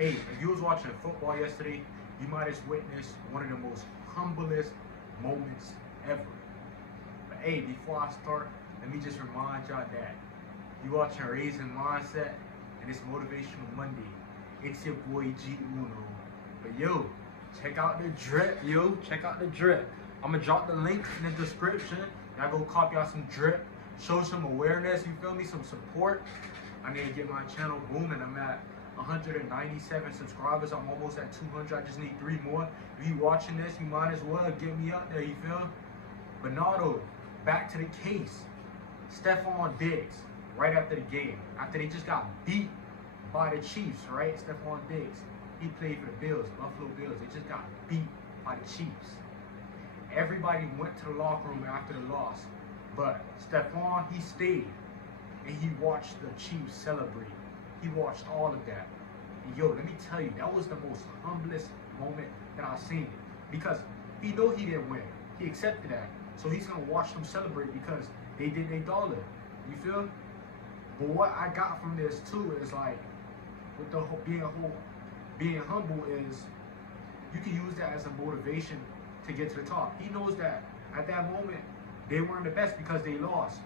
Hey, if you was watching football yesterday, you might have witnessed one of the most humblest moments ever. But hey, before I start, let me just remind y'all that you watching Raising Mindset and it's Motivational Monday. It's your boy G Uno. But yo, check out the drip, yo. Check out the drip. I'm gonna drop the link in the description. Y'all go copy out some drip. Show some awareness, you feel me? Some support. I need to get my channel booming. I'm at 197 subscribers. I'm almost at 200. I just need 3 more. If you watching this, you might as well get me up there, you feel? But Nardo, back to the case. Stefon Diggs, right after the game, after they just got beat by the Chiefs, right? Stefon Diggs, he played for the Bills, Buffalo Bills. They just got beat by the Chiefs. Everybody went to the locker room after the loss, but Stefon, he stayed and he watched the Chiefs celebrate. He watched all of that. And yo, let me tell you, that was the most humblest moment that I've seen. Because he know he didn't win. He accepted that. So he's gonna watch them celebrate because they did their dollar. You feel? But what I got from this too is like, with the whole being humble is you can use that as a motivation to get to the top. He knows that at that moment they weren't the best because they lost.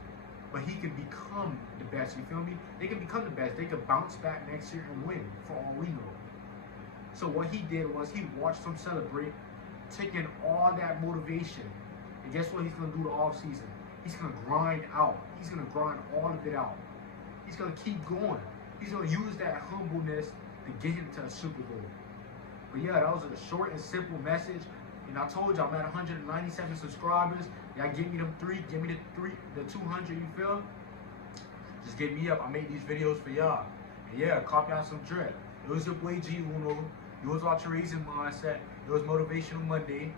But he can become the best, you feel me? They can become the best. They could bounce back next year and win, for all we know. So what he did was he watched them celebrate, taking all that motivation. And guess what he's going to do the offseason? He's going to grind out. He's going to grind all of it out. He's going to keep going. He's going to use that humbleness to get him to a Super Bowl. But yeah, that was a short and simple message. And I told you I'm at 197 subscribers. Y'all give me them 3, give me the 200, you feel? Just get me up. I make these videos for y'all. And yeah, copy out some drip. It was your boy G Uno. You was watching Raising Mindset. It was Motivational Monday.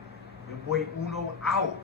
Your boy Uno out.